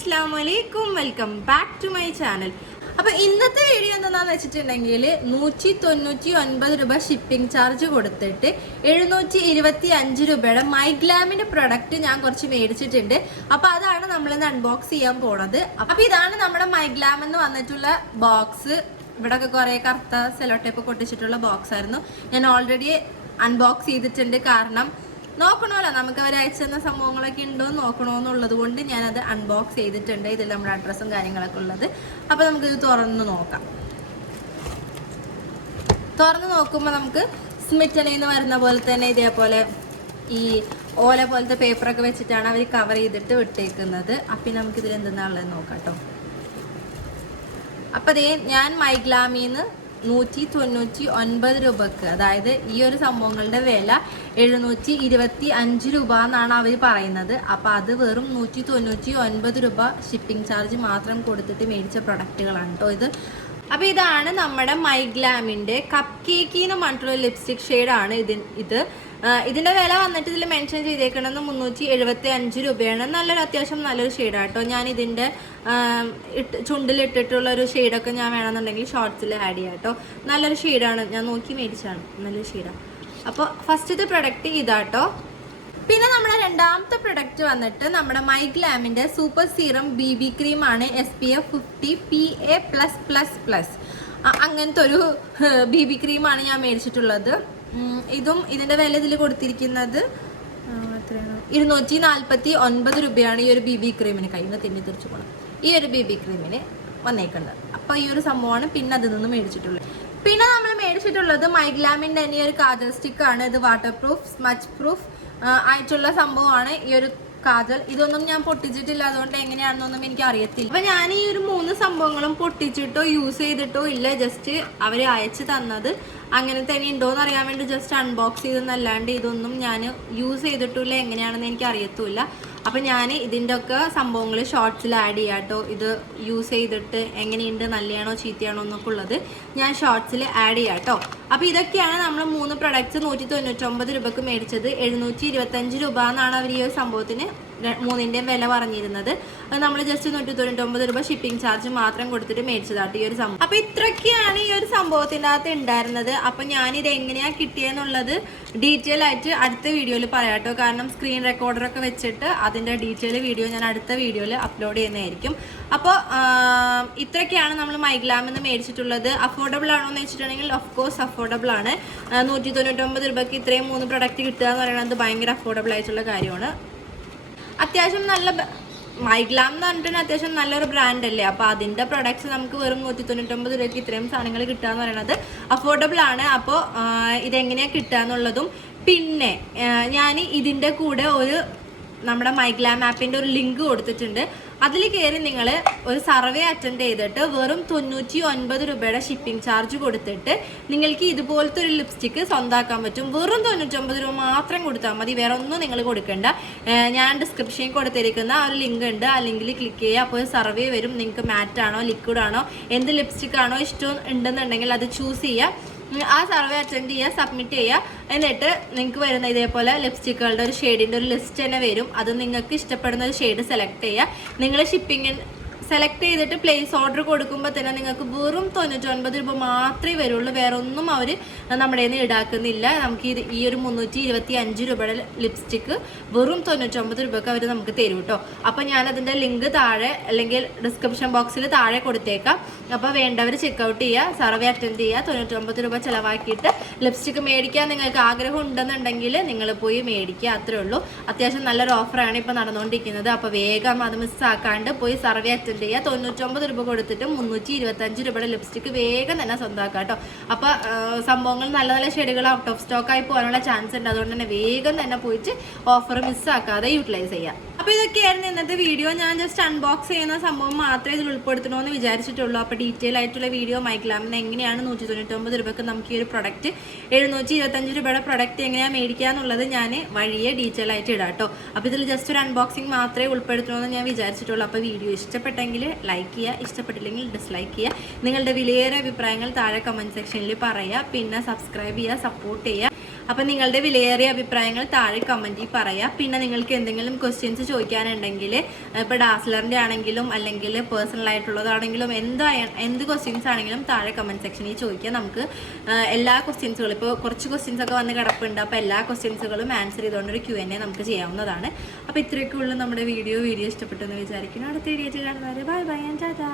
Assalamualaikum, welcome back to my channel. അപ്പോൾ ഇന്നത്തെ video എന്താണെന്ന് വെച്ചിട്ടുണ്ടെങ്കിൽ 199 രൂപ ഷിപ്പിംഗ് ചാർജ് കൊടുത്തിട്ട് 725 രൂപയുടെ മൈഗ്ലാമിന്റെ പ്രൊഡക്റ്റ് ഞാൻ കുറച്ച് മേടിച്ചിട്ടുണ്ട്. അപ്പോൾ അതാണ് നമ്മൾ ഇന്ന് അൺബോക്സ് ചെയ്യാൻ പോണത്. അപ്പോൾ ഇതാണ് നമ്മുടെ മൈഗ്ലാം എന്ന് വന്നിട്ടുള്ള ബോക്സ്. ഇവിടെയൊക്കെ കുറേ കറുത്ത സെലോ ടേപ്പ് പൊട്ടിച്ചിട്ടുള്ള ബോക്സ് ആയിരുന്നു. ഞാൻ ഓൾറെഡി അൺബോക്സ് ചെയ്തിട്ടുണ്ട്. കാരണം നോക്കണമല്ലോ, നമുക്ക് അവർ അയച്ചു തന്ന സംഭവങ്ങളൊക്കെ ഉണ്ടോ എന്ന് നോക്കണമെന്നുള്ളത് കൊണ്ട് ഞാനത് അൺബോക്സ് ചെയ്തിട്ടുണ്ട്. ഇതിൽ നമ്മുടെ അഡ്രസ്സും കാര്യങ്ങളൊക്കെ ഉള്ളത്. അപ്പോൾ നമുക്കിത് തുറന്ന് നോക്കാം. തുറന്ന് നോക്കുമ്പോൾ നമുക്ക് സ്മിറ്റനിൽ നിന്ന് വരുന്ന പോലെ തന്നെ ഇതേപോലെ ഈ ഓല പോലത്തെ പേപ്പറൊക്കെ വെച്ചിട്ടാണ് അവർ കവർ ചെയ്തിട്ട് വിട്ടേക്കുന്നത്. അപ്പം നമുക്കിതിൽ എന്തെന്നാണുള്ളത് നോക്കാം കേട്ടോ. അപ്പം അതേ ഞാൻ മൈഗ്ലാമിന്ന് 199 രൂപക്ക്, അതായത് ഈ ഒരു സംഭവങ്ങളുടെ വില 725 രൂപ എന്നാണ് അവർ പറയുന്നത്. അപ്പോൾ അത് വെറും 199 രൂപ ഷിപ്പിംഗ് ചാർജ് മാത്രം കൊടുത്തിട്ട് മേടിച്ച പ്രൊഡക്റ്റുകളാണ് കേട്ടോ ഇത്. അപ്പോൾ ഇതാണ് നമ്മുടെ മൈഗ്ലാമിൻ്റെ കപ്പ് കേക്ക് എന്ന് പറഞ്ഞിട്ടുള്ള ലിപ്സ്റ്റിക് ഷെയ്ഡാണ് ഇതിൻ്റെ വില വന്നിട്ട് ഇതിൽ മെൻഷൻ ചെയ്തേക്കുന്നത് 375 രൂപയാണ്. അത്യാവശ്യം നല്ലൊരു ഷെയ്ഡാണ് കേട്ടോ. ഞാൻ ഇതിൻ്റെ ചുണ്ടിലിട്ടിട്ടുള്ള ഒരു ഷെയ്ഡൊക്കെ ഞാൻ വേണമെന്നുണ്ടെങ്കിൽ ഷോർട്സിൽ ആഡ് ചെയ്യാം കേട്ടോ. നല്ലൊരു ഷെയ്ഡാണ്, ഞാൻ നോക്കി മേടിച്ചാണ്, നല്ലൊരു ഷെയ്ഡാണ്. അപ്പോൾ ഫസ്റ്റത്തെ പ്രൊഡക്റ്റ് ഇതാട്ടോ. പിന്നെ നമ്മുടെ രണ്ടാമത്തെ പ്രൊഡക്റ്റ് വന്നിട്ട് നമ്മുടെ മൈഗ്ലാമിൻ്റെ സൂപ്പർ സീറം BB ക്രീമാണ്. SPF 50 PA+++. അങ്ങനത്തെ ഒരു BB ക്രീമാണ് ഞാൻ മേടിച്ചിട്ടുള്ളത്. ഇതിൻ്റെ വില ഇതിൽ കൊടുത്തിരിക്കുന്നത് എത്രയാണ്, 249 രൂപയാണ് ഈ ഒരു BB ക്രീമിന്. കയ്യിൽ നിന്ന് തിന്നി തിരിച്ചു പോകണം. ഈ ഒരു BB ക്രീമിന് വന്നേക്കുന്നത്. അപ്പോൾ ഈ ഒരു സംഭവമാണ് പിന്നെ അതിൽ നിന്ന് മേടിച്ചിട്ടുള്ളത്. പിന്നെ നമ്മൾ മേടിച്ചിട്ടുള്ളത് മൈഗ്ലാമിൻ്റെ തന്നെ ഒരു കാജൽ സ്റ്റിക്കാണ്. ഇത് വാട്ടർ പ്രൂഫ്, സ്മച്ച് പ്രൂഫ് ആയിട്ടുള്ള സംഭവമാണ് ഈ ഒരു കാജൽ. ഇതൊന്നും ഞാൻ പൊട്ടിച്ചിട്ടില്ല, അതുകൊണ്ട് എങ്ങനെയാണെന്നൊന്നും എനിക്ക് അറിയത്തില്ല. അപ്പം ഞാൻ ഈ ഒരു 3 സംഭവങ്ങളും പൊട്ടിച്ചിട്ടോ യൂസ് ചെയ്തിട്ടോ ഇല്ല. ജസ്റ്റ് അവർ അയച്ചു തന്നത് അങ്ങനെ തന്നെ ഉണ്ടോയെന്ന് അറിയാൻ വേണ്ടി ജസ്റ്റ് അൺബോക്സ് ചെയ്തെന്നല്ലാണ്ട് ഇതൊന്നും ഞാൻ യൂസ് ചെയ്തിട്ടില്ല, എങ്ങനെയാണെന്ന് എനിക്ക് അറിയത്തില്ല. അപ്പം ഞാൻ ഇതിൻ്റെ ഒക്കെ സംഭവങ്ങൾ ഷോർട്സിൽ ആഡ് ചെയ്യാം കേട്ടോ. ഇത് യൂസ് ചെയ്തിട്ട് എങ്ങനെയുണ്ട്, നല്ലതാണോ ചീത്തയാണോ എന്നൊക്കെ ഉള്ളത് ഞാൻ ഷോർട്സിൽ ആഡ് ചെയ്യാം കേട്ടോ. അപ്പോൾ ഇതൊക്കെയാണ് നമ്മൾ 3 പ്രൊഡക്ട്സ് 199 രൂപക്ക് മേടിച്ചത്. 725 രൂപ എന്നാണ് അവർ ഈ ഒരു സംഭവത്തിന് 3ൻ്റെയും വില പറഞ്ഞിരുന്നത്. അത് നമ്മൾ ജസ്റ്റ് 199 രൂപ ഷിപ്പിംഗ് ചാർജ് മാത്രം കൊടുത്തിട്ട് മേടിച്ചതാട്ടോ ഈ ഒരു സംഭവം. അപ്പോൾ ഇത്രയൊക്കെയാണ് ഈ ഒരു സംഭവത്തിൻ്റെ അകത്ത് ഉണ്ടായിരുന്നത്. അപ്പം ഞാനിത് എങ്ങനെയാണ് കിട്ടിയെന്നുള്ളത് ഡീറ്റെയിൽ ആയിട്ട് അടുത്ത വീഡിയോയിൽ പറയാം കേട്ടോ. കാരണം സ്ക്രീൻ റെക്കോർഡറൊക്കെ വെച്ചിട്ട് അതിൻ്റെ ഡീറ്റെയിൽ വീഡിയോ ഞാൻ അടുത്ത വീഡിയോയിൽ അപ്ലോഡ് ചെയ്യുന്നതായിരിക്കും. അപ്പോൾ ഇത്രയൊക്കെയാണ് നമ്മൾ മൈഗ്ലാമിൽ നിന്ന് മേടിച്ചിട്ടുള്ളത്. അഫോർഡബിൾ ആണോ എന്ന് വെച്ചിട്ടുണ്ടെങ്കിൽ ഓഫ് കോഴ്സ് അഫോർഡബിൾ ആണ്. 199 രൂപയ്ക്ക് ഇത്രയും 3 പ്രൊഡക്റ്റ് കിട്ടുക എന്ന് പറയുന്നത് ഭയങ്കര അഫോർഡബിൾ ആയിട്ടുള്ള കാര്യമാണ്. അത്യാവശ്യം നല്ല മൈഗ്ലാം എന്ന് പറഞ്ഞിട്ടുണ്ടെങ്കിൽ അത്യാവശ്യം നല്ലൊരു ബ്രാൻഡ് അല്ലേ. അപ്പോൾ അതിൻ്റെ പ്രൊഡക്ട്സ് നമുക്ക് വെറും 199 രൂപയ്ക്ക് ഇത്രയും സാധനങ്ങൾ കിട്ടുക എന്ന് പറയുന്നത് അഫോർഡബിൾ ആണ്. അപ്പോൾ ഇതെങ്ങനെയാണ് കിട്ടുക എന്നുള്ളതും, പിന്നെ ഞാൻ ഇതിൻ്റെ കൂടെ നമ്മുടെ മൈഗ്ലാം ആപ്പിൻ്റെ ഒരു ലിങ്ക് കൊടുത്തിട്ടുണ്ട്. അതിൽ കയറി നിങ്ങൾ ഒരു സർവേ അറ്റൻഡ് ചെയ്തിട്ട് വെറും 99 രൂപയുടെ ഷിപ്പിംഗ് ചാർജ് കൊടുത്തിട്ട് നിങ്ങൾക്ക് ഇതുപോലത്തെ ഒരു ലിപ്സ്റ്റിക്ക് സ്വന്തമാക്കാൻ പറ്റും. വെറും 99 രൂപ മാത്രം കൊടുത്താൽ മതി, വേറെ ഒന്നും നിങ്ങൾ കൊടുക്കേണ്ട. ഞാൻ ഡിസ്ക്രിപ്ഷനിൽ കൊടുത്തിരിക്കുന്ന ആ ഒരു ലിങ്ക് ഉണ്ട്, ആ ലിങ്കിൽ ക്ലിക്ക് ചെയ്യുക. അപ്പോൾ ഒരു സർവേ വരും. നിങ്ങൾക്ക് മാറ്റാണോ ലിക്വിഡാണോ എന്ത് ലിപ്സ്റ്റിക്കാണോ ഇഷ്ടം ഉണ്ടെന്നുണ്ടെങ്കിൽ അത് ചൂസ് ചെയ്യുക. ആ സർവേ അറ്റൻഡ് ചെയ്യുക, സബ്മിറ്റ് ചെയ്യുക. എന്നിട്ട് നിങ്ങൾക്ക് വരുന്ന ഇതേപോലെ ലിപ്സ്റ്റിക്കുകളുടെ ഒരു ഷെയ്ഡിൻ്റെ ഒരു ലിസ്റ്റ് തന്നെ വരും. അത് നിങ്ങൾക്ക് ഇഷ്ടപ്പെടുന്ന ഒരു ഷെയ്ഡ് സെലക്ട് ചെയ്യുക. നിങ്ങൾ ഷിപ്പിംഗ് സെലക്ട് ചെയ്തിട്ട് പ്ലേസ് ഓർഡർ കൊടുക്കുമ്പോൾ തന്നെ നിങ്ങൾക്ക് വെറും 99 രൂപ മാത്രമേ വരുള്ളൂ. വേറെ ഒന്നും അവർ നമ്മുടെ നിന്ന് ഈടാക്കുന്നില്ല. നമുക്ക് ഈ ഒരു 325 രൂപയുടെ ലിപ്സ്റ്റിക്ക് വെറും 99 രൂപയ്ക്ക് അവർ നമുക്ക് തരും കേട്ടോ. അപ്പോൾ ഞാനതിൻ്റെ ലിങ്ക് താഴെ അല്ലെങ്കിൽ ഡിസ്ക്രിപ്ഷൻ ബോക്സിൽ താഴെ കൊടുത്തേക്കാം. അപ്പോൾ വേണ്ടവർ ചെക്കൗട്ട് ചെയ്യുക, സർവേ അറ്റൻഡ് ചെയ്യുക. 99 രൂപ ചിലവാക്കിയിട്ട് ലിപ്സ്റ്റിക്ക് മേടിക്കാൻ നിങ്ങൾക്ക് ആഗ്രഹം ഉണ്ടെന്നുണ്ടെങ്കിൽ നിങ്ങൾ പോയി മേടിക്കുക, അത്രേ ഉള്ളൂ. അത്യാവശ്യം നല്ലൊരു ഓഫറാണ് ഇപ്പോൾ നടന്നുകൊണ്ടിരിക്കുന്നത്. അപ്പോൾ വേഗം അത് മിസ്സാക്കാണ്ട് പോയി സർവേ അറ്റൻഡ് ചെയ്യുക. 99 രൂപ കൊടുത്തിട്ട് 325 രൂപയുടെ ലിപ്സ്റ്റിക്ക് വേഗം തന്നെ സ്വന്തമാക്കാം കേട്ടോ. അപ്പോൾ സംഭവങ്ങൾ നല്ല നല്ല ഷെയ്ഡുകൾ ഔട്ട് ഓഫ് സ്റ്റോക്കായി പോകാനുള്ള ചാൻസ് ഉണ്ട്. അതുകൊണ്ട് തന്നെ വേഗം തന്നെ പോയിട്ട് ഓഫർ മിസ്സാക്കാതെ യൂട്ടിലൈസ് ചെയ്യാം. അപ്പോൾ ഇതൊക്കെയായിരുന്നു ഇന്നത്തെ വീഡിയോ. ഞാൻ ജസ്റ്റ് അൺബോക്സ് ചെയ്യുന്ന സംഭവം മാത്രമേ ഇതിൽ ഉൾപ്പെടുത്തണമെന്ന് വിചാരിച്ചിട്ടുള്ളൂ. അപ്പോൾ ഡീറ്റെയിൽ ആയിട്ടുള്ള വീഡിയോ മൈഗ്ലാമിന് എങ്ങനെയാണ് 199 രൂപയ്ക്ക് നമുക്ക് ഈ ഒരു പ്രൊഡക്റ്റ് 725 രൂപയുടെ പ്രൊഡക്റ്റ് എങ്ങനെയാണ് മേടിക്കുക എന്നുള്ളത് ഞാൻ വഴിയെ ഡീറ്റെയിൽ ആയിട്ട് ഇടാം കേട്ടോ. അപ്പോൾ ഇതിൽ ജസ്റ്റ് ഒരു അൺബോക്സിങ് മാത്രമേ ഉൾപ്പെടുത്തണമെന്ന് ഞാൻ വിചാരിച്ചിട്ടുള്ളൂ. അപ്പോൾ വീഡിയോ ഇഷ്ടപ്പെട്ടെങ്കിൽ ലൈക്ക് ചെയ്യുക, ഇഷ്ടപ്പെട്ടില്ലെങ്കിൽ ഡിസ്ലൈക്ക് ചെയ്യുക. നിങ്ങളുടെ വിലയേറെ അഭിപ്രായങ്ങൾ താഴെ കമൻറ്റ് സെക്ഷനിൽ പറയുക. പിന്നെ സബ്സ്ക്രൈബ് ചെയ്യുക, സപ്പോർട്ട് ചെയ്യുക. അപ്പം നിങ്ങളുടെ വിലയേറിയ അഭിപ്രായങ്ങൾ താഴെ കമൻറ്റിൽ പറയാം. പിന്നെ നിങ്ങൾക്ക് എന്തെങ്കിലും ക്വസ്റ്റ്യൻസ് ചോദിക്കാനുണ്ടെങ്കിൽ ഇപ്പോൾ ഡാസ്ലറിൻ്റെ ആണെങ്കിലും അല്ലെങ്കിൽ പേഴ്സണൽ ആയിട്ടുള്ളതാണെങ്കിലും എന്ത് ക്വസ്റ്റ്യൻസ് ആണെങ്കിലും താഴെ കമൻറ്റ് സെക്ഷനിൽ ചോദിക്കാം. നമുക്ക് എല്ലാ ക്വസ്റ്റ്യൻസുകളും ഇപ്പോൾ കുറച്ച് ക്വസ്റ്റ്യൻസ് ഒക്കെ വന്ന് കിടപ്പുണ്ട്. അപ്പോൾ എല്ലാ ക്വസ്റ്റ്യൻസുകളും ആൻസർ ചെയ്തുകൊണ്ട് ഒരു Q&A നമുക്ക് ചെയ്യാവുന്നതാണ്. അപ്പോൾ ഇത്രയൊക്കെ ഉള്ളൂ നമ്മുടെ വീഡിയോ ഇഷ്ടപ്പെട്ടെന്ന് വിചാരിക്കുന്നു. അടുത്ത വീഡിയോ കാണുന്നവരെ ബൈ ബൈ ആൻഡ് ടാറ്റാ.